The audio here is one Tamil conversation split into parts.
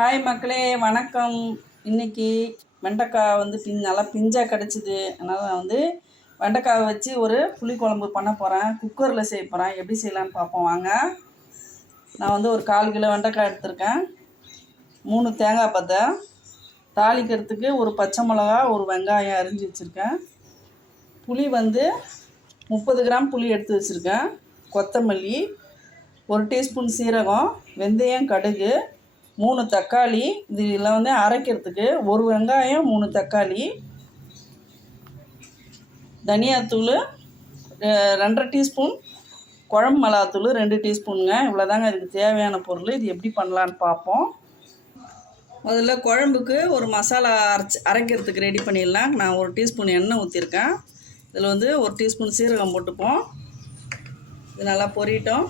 ஹாய் மக்களே, வணக்கம். இன்றைக்கி வெண்டைக்காய் வந்து நல்லா பிஞ்சாக கிடச்சிது. அதனால் நான் வந்து வெண்டைக்காவை வச்சு ஒரு புளிக்குழம்பு பண்ண போகிறேன். குக்கரில் செய்ய போகிறேன். எப்படி செய்யலான்னு பார்ப்போம் வாங்க. நான் வந்து ஒரு 1/4 கிலோ வெண்டைக்காய் எடுத்திருக்கேன். 3 தேங்காய் பத்தை, தாளிக்கிறதுக்கு ஒரு பச்சை மிளகா, ஒரு வெங்காயம் அரிஞ்சு வச்சுருக்கேன். புளி வந்து 30 கிராம் புளி எடுத்து வச்சுருக்கேன். கொத்தமல்லி, 1 டீஸ்பூன் சீரகம், வெந்தயம், கடுகு, 3 தக்காளி. இதில் வந்து அரைக்கிறதுக்கு 1 வெங்காயம், 3 தக்காளி, தனியாத்தூள் 2.5 டீஸ்பூன், குழம்பு மிளகாத்தூள் 2 டீஸ்பூனுங்க. இவ்வளோதாங்க இதுக்கு தேவையான பொருள். இது எப்படி பண்ணலான்னு பார்ப்போம். முதல்ல குழம்புக்கு ஒரு மசாலா அரைக்கிறதுக்கு ரெடி பண்ணிடலாம். நான் 1 டீஸ்பூன் எண்ணெய் ஊற்றிருக்கேன். இதில் வந்து 1 டீஸ்பூன் சீரகம் போட்டுப்போம். இது நல்லா பொரியட்டும்.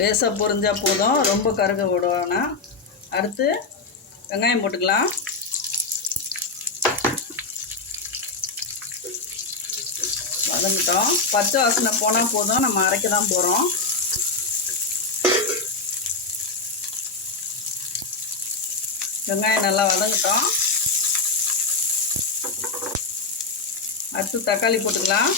லேசாக பொரிஞ்சால் போதும், ரொம்ப கருக விடுவானா. அடுத்து வெங்காயம் போட்டுக்கலாம். வதங்கிட்டோம். பச்சை வாசனை போனால் போதும், நம்ம அரைக்க தான் போகிறோம். வெங்காயம் நல்லா வதங்கிட்டோம். அடுத்து தக்காளி போட்டுக்கலாம்.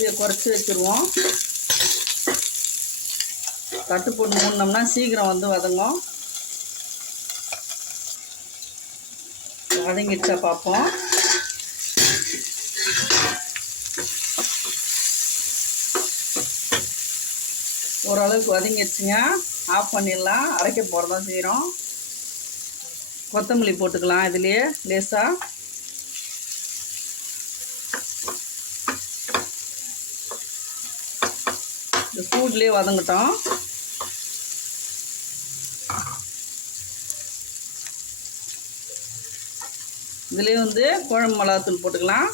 இதை குறைச்சி வச்சுருவோம். தட்டு போட்டு மூடினோம்னா சீக்கிரம் வந்து வதங்கும். வதங்கிடுச்சா பார்ப்போம். ஓரளவுக்கு வதங்கிடுச்சுங்க. ஆஃப் பண்ணிடலாம். அரைக்க போகிறதான் செய்கிறோம். கொத்தமல்லி போட்டுக்கலாம் இதுலேயே லேசாக. இந்த சூட்லேயே வதங்கட்டும். இதுலேயே வந்து குழம்பு மிளகாத்தூள் போட்டுக்கலாம்.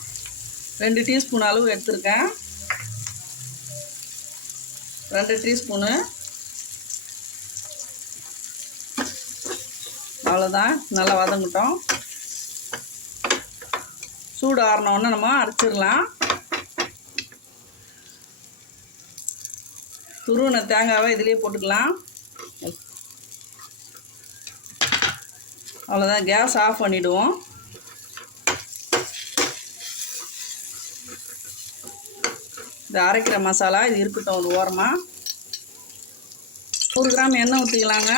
2 டீஸ்பூன் அளவு எடுத்துருக்கேன். 2 டீஸ்பூனு. அவ்வளோதான். நல்லா வதங்கட்டும். சூடு ஆறினோடனே நம்ம அரைச்சிடலாம். துருவின தேங்காவை இதிலே போட்டுக்கலாம். அவ்வளோதான். கேஸ் ஆஃப் பண்ணிவிடுவோம். இது அரைக்கிற மசாலா இது இருக்கட்டும் ஒரு ஓரமாக. 100 கிராம் எண்ணெய் ஊற்றிக்கலாங்க.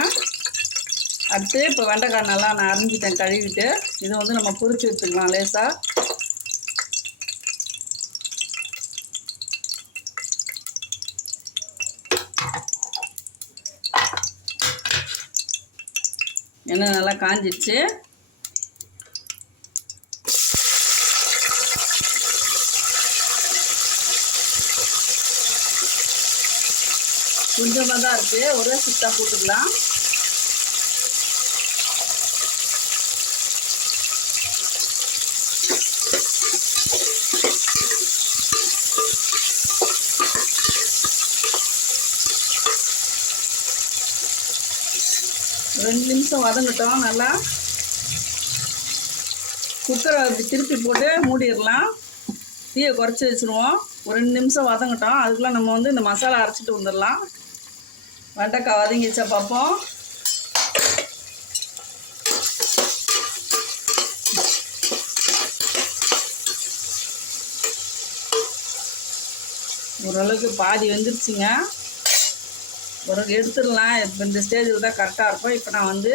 அடுத்து இப்போ வெண்டைக்காய் நல்லா நான் அரிஞ்சிட்டேன், கழுவிட்டு. இதை வந்து நம்ம பொரிச்சு எடுத்துக்கலாம் லேசாக. எண்ணெய் நல்லா காஞ்சிடுச்சு. கொஞ்சமாக தான் இருக்குது, ஒரே சுத்தா போட்டுக்கலாம். ரெண்டு நிமிஷம் வதங்கட்டும் நல்லா. குக்கரை திருப்பி போட்டு மூடிடலாம். தீயை குறைச்சி வச்சுருவோம். ஒரு 2 நிமிஷம் வதங்கட்டும். அதுக்குள்ளே நம்ம வந்து இந்த மசாலா அரைச்சிட்டு வந்துடலாம். வெண்டைக்காய் வதங்கிச்சா பார்ப்போம். ஓரளவுக்கு பாதி வெந்துருச்சுங்க. ஒரு எடுத்துடலாம். இப்போ இந்த ஸ்டேஜில் தான் கரெக்டாக இருக்கும். இப்போ நான் வந்து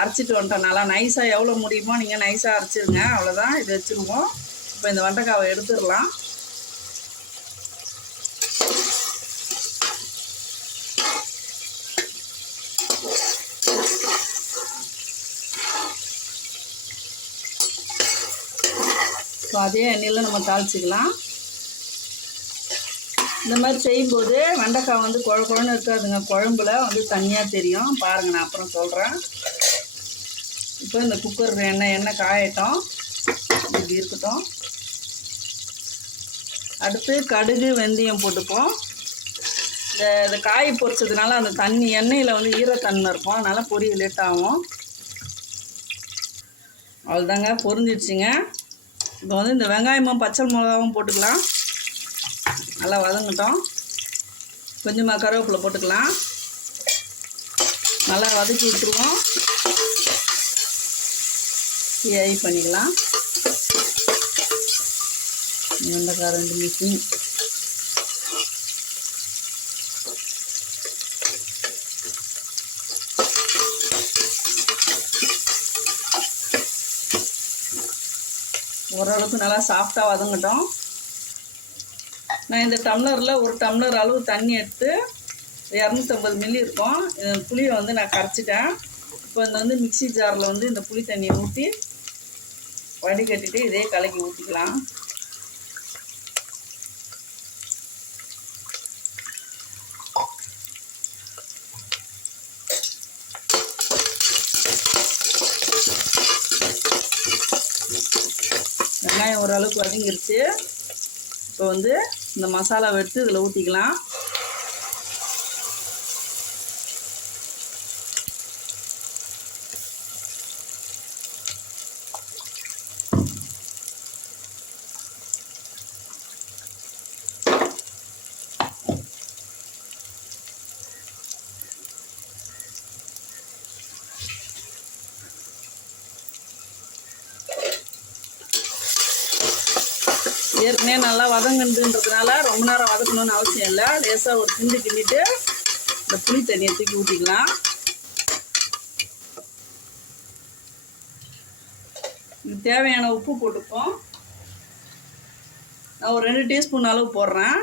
அரைச்சிட்டு வந்துட்டேன். நல்லா நைஸாக எவ்வளோ முடியுமோ நீங்கள் நைஸாக அரைச்சிடுங்க. அவ்வளோதான். இது வச்சுருவோம். இப்போ இந்த வெண்டைக்காவை எடுத்துடலாம். ஸோ அதே எண்ணெயில் நம்ம தாளிச்சிக்கலாம். இந்த மாதிரி செய்யும்போது வெண்டைக்காய் வந்து குழன்னு இருக்காதுங்க. குழம்புல வந்து தனியாக தெரியும். பாருங்கள், நான் அப்புறம் சொல்கிறேன். இப்போ இந்த குக்கர் எண்ணெய் காயட்டும். இப்படி இருக்கட்டும். அடுத்து கடுகு வெந்தயம் போட்டுப்போம். இந்த காய் பொரிச்சதுனால அந்த தண்ணி எண்ணெயில் வந்து ஈரத்தன்மை இருக்கும், அதனால் பொரிய லேட் ஆகும். அவ்வளோதாங்க, பொரிஞ்சிடுச்சுங்க. இப்போ வந்து இந்த வெங்காயமும் பச்சை மிளகாவும் போட்டுக்கலாம். நல்லா வதங்கட்டும். கொஞ்சமாக கருவேப்பிலை போட்டுக்கலாம். நல்லா வதக்கி விட்டுருவோம். ஃப்ரை பண்ணிக்கலாம். வெண்டைக்காய் 2 மிஷின். ஓரளவுக்கு நல்லா சாஃப்டாக வதங்கட்டும். நான் இந்த டம்ளரில் 1 டம்ளர் அளவு தண்ணி எடுத்து 250 மில்லி இருக்கும். புளியை வந்து நான் கரைச்சிட்டேன். இப்போ இந்த வந்து மிக்சி ஜாரில் வந்து இந்த புளி தண்ணியை ஊற்றி வடிகட்டிட்டு இதே கலக்கி ஊற்றிக்கலாம். வெங்காயம் ஓரளவுக்கு வதங்கிருச்சு. இப்போ வந்து இந்த மசாலாவை எடுத்து இதில் ஊற்றிக்கலாம். ஏற்கனவே நல்லா வதங்குன்றதுனால ரொம்ப நேரம் வதக்கணும்னு அவசியம் இல்லை. லேசாக ஒரு கிண்டு கிண்டிட்டு இந்த புளி தண்ணியை தூக்கி ஊற்றிக்கலாம். இது தேவையான உப்பு போட்டுப்போம். நான் ஒரு 2 டீஸ்பூன் அளவு போடுறேன்.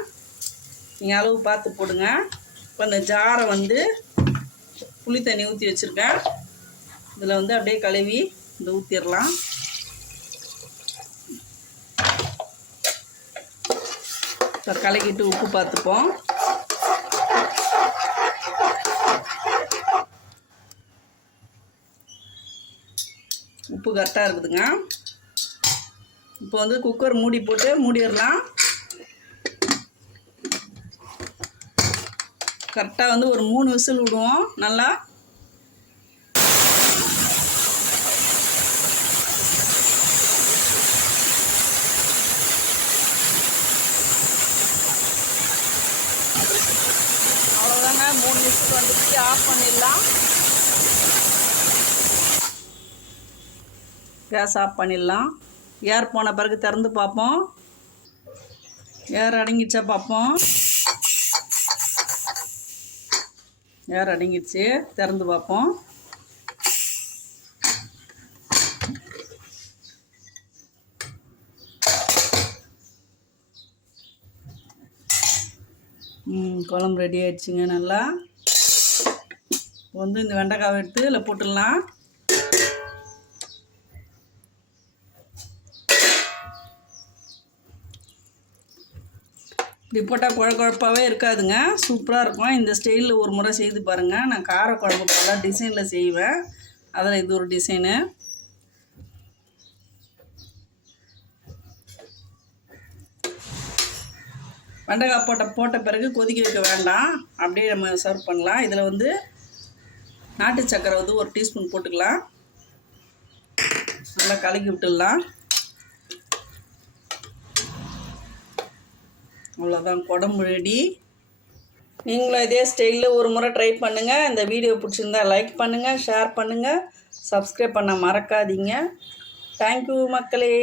நீங்கள் அளவு பார்த்து போடுங்க. இப்போ இந்த ஜாரை வந்து புளி தண்ணி ஊற்றி வச்சுருக்கேன். இதில் வந்து அப்படியே கழுவி இந்த ஊற்றிடலாம். இப்போ கலக்கிட்டு உப்பு பார்த்துப்போம். உப்பு கரெக்டாக இருக்குதுங்க. இப்போ வந்து குக்கர் மூடி போட்டு மூடிடலாம். கரெக்டாக வந்து ஒரு 3 விசில் விடுவோம். நல்லா அவ்வளோதாங்க. 3 விசில் வந்துட்டு ஆஃப் பண்ணிடலாம். கேஸ் ஆஃப் பண்ணிடலாம். ஏர் போன பிறகு திறந்து பார்ப்போம். ஏர் அடங்கிடுச்சா பார்ப்போம். ஏர் அடங்கிடுச்சு. திறந்து பார்ப்போம். குழம்பு ரெடி ஆயிடுச்சுங்க. நல்லா வந்து இந்த வெண்டைக்காவை எடுத்து இதில் போட்டுடலாம். இப்படி போட்டால் குழப்பாகவே இருக்காதுங்க, சூப்பராக இருக்கும். இந்த ஸ்டைலில் ஒரு முறை செய்து பாருங்கள். நான் காரக்குழம்பு பல டிசைனில் செய்வேன், அதில் இது ஒரு டிசைனு. வெண்டைக்காய் போட்ட பிறகு கொதிக்க வைக்க வேண்டாம், அப்படியே நம்ம சர்வ் பண்ணலாம். இதில் வந்து நாட்டு சக்கரை வந்து 1 டீஸ்பூன் போட்டுக்கலாம். நல்லா கலக்கி விட்டுடலாம். அவ்வளோதான், குழம்பு ரெடி. நீங்களும் இதே ஸ்டைலில் ஒரு முறை ட்ரை பண்ணுங்கள். இந்த வீடியோ பிடிச்சிருந்தா லைக் பண்ணுங்கள், ஷேர் பண்ணுங்கள், சப்ஸ்கிரைப் பண்ண மறக்காதீங்க. தேங்க்யூ மக்களே.